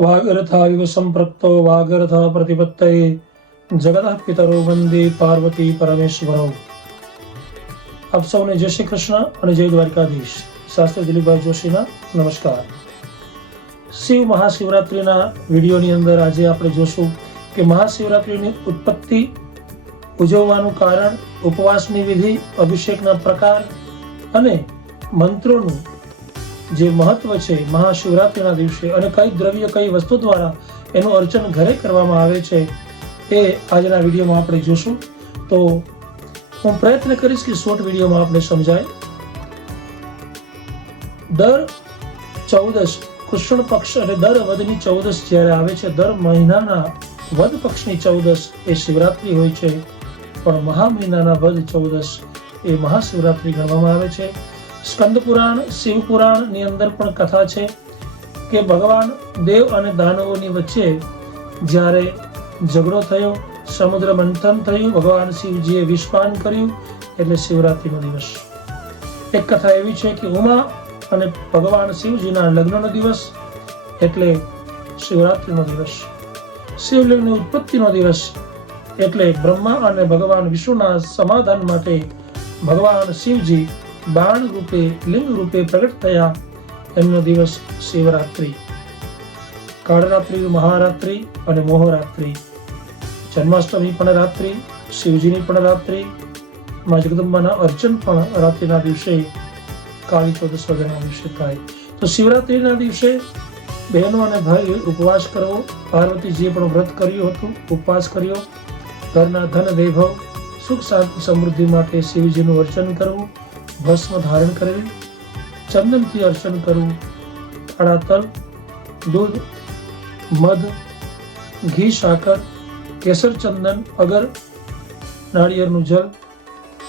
વાગર્થાવિવ સંપ્રક્તો વાગર્થ પ્રતિપત્તયે જગતઃ પિતરો વંદે પાર્વતી પરમેશ્વરૌ. આપ સૌને જય શ્રી કૃષ્ણ અને જય દ્વારકાધીશ. શાસ્ત્રી દિલીપભાઈ જોશીના નમસ્કાર. શિવ મહાશિવરાત્રિના વિડીયોની અંદર આજે આપણે જોશું કે મહાશિવરાત્રિની ઉત્પત્તિ, ઉજવવાનું કારણ, ઉપવાસની વિધિ, અભિષેકના પ્રકાર અને મંત્રોનું જે મહત્વ છે મહાશિવરાત્રિના દિવસે, અને કઈ દ્રવ્ય કઈ વસ્તુ દ્વારા એનું અર્ચન ઘરે કરવામાં આવે છે એ આજના વિડીયોમાં આપણે જોશું. તો હું પ્રયત્ન કરીશ કે શોર્ટ વિડીયોમાં આપણે સમજાય. દર 14 કૃષ્ણ પક્ષ અને દર વદની 14 જ્યારે આવે છે, દર મહિનાના વદ પક્ષની 14 એ શિવરાત્રિ હોય છે, પણ મહા મહિનાના વદ 14 એ મહાશિવરાત્રિ ગણવામાં આવે છે. સ્કંદ પુરાણ, શિવ પુરાણની અંદર પણ કથા છે કે ભગવાન દેવ અને દાનવોની વચ્ચે જ્યારે ઝઘડો થયો, સમુદ્ર મંથન થયું, ભગવાન શિવજીએ વિષપાન કર્યું, એટલે શિવરાત્રિનો દિવસ. એક કથા એવી છે કે ઉમા અને ભગવાન શિવજીના લગ્નનો દિવસ એટલે શિવરાત્રિનો દિવસ. શિવલિંગની ઉત્પત્તિનો દિવસ એટલે બ્રહ્મા અને ભગવાન વિષ્ણુના સમાધાન માટે ભગવાન શિવજી બાણ રૂપે, લિંગ રૂપે પ્રગટ થયા, એમનો દિવસ શિવરાત્રિ. કાળરાત્રિ, મહારાત્રિ અને મોહરાત્રિ. જન્માષ્ટમી પણ રાત્રિ, શિવજીની પણ રાત્રિ, મા જગદંબાના અર્ચન પણ રાત્રિના દિવસે, કાળી ચૌદશ વગેરેના દિવસે થાય. તો શિવરાત્રિના દિવસે બહેનો અને ભાઈ ઉપવાસ કરવો. પાર્વતીજીએ પણ વ્રત કર્યું હતું, ઉપવાસ કર્યો. ઘરના ધન વૈભવ, સુખ શાંતિ સમૃદ્ધિ માટે શિવજીનું અર્ચન કરવું, ભસ્મ ધારણ કરવી, ચંદનથી અર્ચન કરવું, કાળા તલ, દૂધ, મધ, ઘી, સાકર, કેસર, ચંદન, અગર, નાળિયેરનું જલ,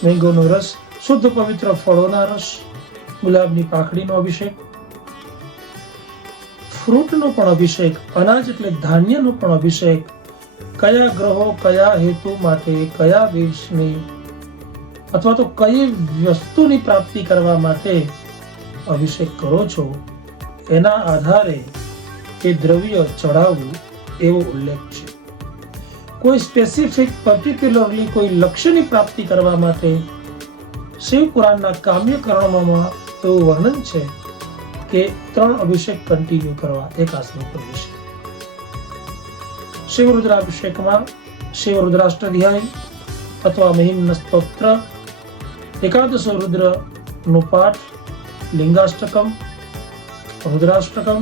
મેંગોનો રસ, શુદ્ધ પવિત્ર ફળોના રસ, ગુલાબની પાંખડીનો અભિષેક, ફ્રૂટનો પણ અભિષેક, અનાજ એટલે ધાન્યનો પણ અભિષેક. કયા ગ્રહો કયા હેતુ માટે, કયા દિવસની અથવા તો કઈ વસ્તુની પ્રાપ્તિ કરવા માટે અભિષેક કરો છો, એના આધારે એ દ્રવ્ય ચડાવવું એવો ઉલ્લેખ છે. કોઈ સ્પેસિફિક પર્ટિક્યુલરલી કોઈ લક્ષ્યની પ્રાપ્તિ કરવા માટે શિવ પુરાણના કામ્યકરણોમાં એવું વર્ણન છે કે 3 અભિષેક કન્ટિન્યુ કરવા એક આસન પર બેસી. શિવ રુદ્રાભિષેકમાં શિવ રુદ્રાષ્ટધ્યાય અથવા મહિમ્ન સ્તોત્ર, એકાદશ રુદ્રનો પાઠ, લિંગાષ્ટકમ, રુદ્રાષ્ટકમ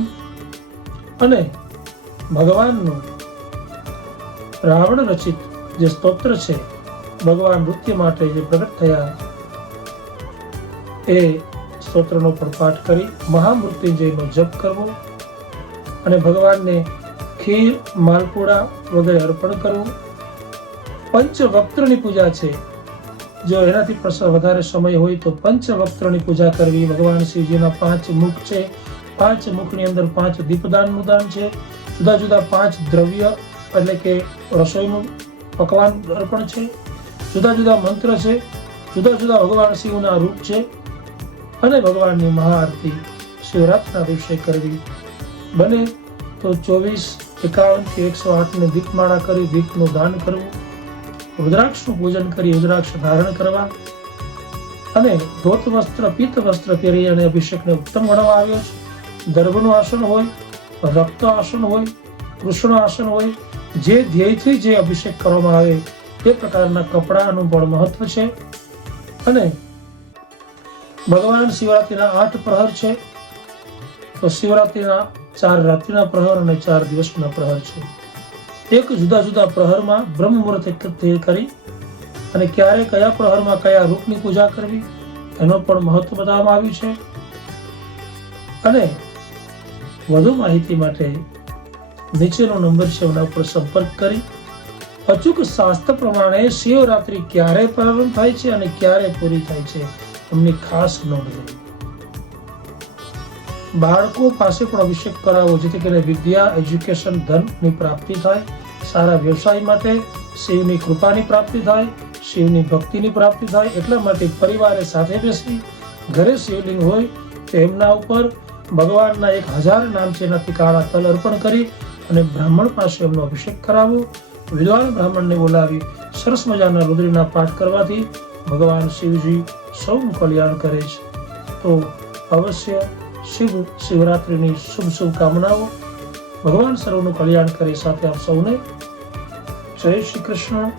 અને ભગવાનનું રાવણ રચિત જે સ્તોત્ર છે, ભગવાન નૃત્ય માટે જે પ્રગટ થયા એ સ્તોત્રનો પણ પાઠ કરી મહામૃત્યુંજયનો જપ કરવો અને ભગવાનને ખીર, માલપુડા વગેરે અર્પણ કરવું. પંચવક્ત્રની પૂજા છે, જો એનાથી વધારે સમય હોય તો પંચવક્ત્રની પૂજા કરવી. ભગવાન શિવજીના 5 મુખ છે, 5 મુખની અંદર 5 દીપદાનનું દાન છે, જુદા જુદા 5 દ્રવ્ય એટલે કે રસોઈનું પકવાન અર્પણ છે, જુદા જુદા મંત્ર છે, જુદા જુદા ભગવાન શિવના રૂપ છે, અને ભગવાનની મહાઆરતી શિવરાત્રિના દિવસે કરવી. બને તો 24, 51 કે 108 ને દીપમાળા કરી દીપનું દાન કરવું, રુદ્રાક્ષનું પૂજન કરી રુદ્રાક્ષ ધારણ કરવા અને ધોત વસ્ત્ર, પિત્ત વસ્ત્ર પહેરી અને અભિષેકને ઉત્તમ ગણવામાં આવ્યો છે. દર્ભનું આસન હોય, રક્ત આસન હોય, કૃષ્ણ આસન હોય, જે ધ્યેયથી જે અભિષેક કરવામાં આવે તે પ્રકારના કપડાનું પણ મહત્વ છે. અને ભગવાન શિવરાત્રિના 8 પ્રહર છે, તો શિવરાત્રિના 4 રાત્રિના પ્રહર અને 4 દિવસના પ્રહર છે. એક જુદા જુદા પ્રહરમાં બ્રહ્મ મુહૂર્ત એકત્રિત કરી અને ક્યારે કયા પ્રહરમાં કયા રૂપની પૂજા કરવી એનો પણ મહત્વ બતાવવામાં આવ્યું છે. અને વધુ માહિતી માટે નીચેનો નંબર છે, એના ઉપર સંપર્ક કરી અચૂક શાસ્ત્ર પ્રમાણે શિવરાત્રિ ક્યારે પ્રારંભ થાય છે અને ક્યારે પૂરી થાય છે એમની ખાસ નોંધ લેવી. બાળકો પાસે પણ અભિષેક કરાવો, જેથી કરીને વિદ્યા, એજ્યુકેશન, ધનની પ્રાપ્તિ થાય, સારા વ્યવસાય માટે શિવની કૃપાની પ્રાપ્તિ થાય, શિવની ભક્તિની પ્રાપ્તિ થાય. એટલા માટે પરિવારે સાથે બેસી ઘરે શિવલિંગ હોય તો એમના ઉપર ભગવાનના 1000 નામ છે એનાથી કાળા તલ અર્પણ કરી અને બ્રાહ્મણ પાસે એમનો અભિષેક કરાવવો. વિદ્વાન બ્રાહ્મણને બોલાવી સરસ મજાના રુદ્રના પાઠ કરવાથી ભગવાન શિવજી સૌનું કલ્યાણ કરે છે. તો અવશ્ય શિવરાત્રિની શુભ કામનાઓ. ભગવાન સર્વનું કલ્યાણ કરે. સાથે આપ સૌને જય શ્રી કૃષ્ણ.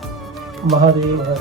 મહાદેવ હર.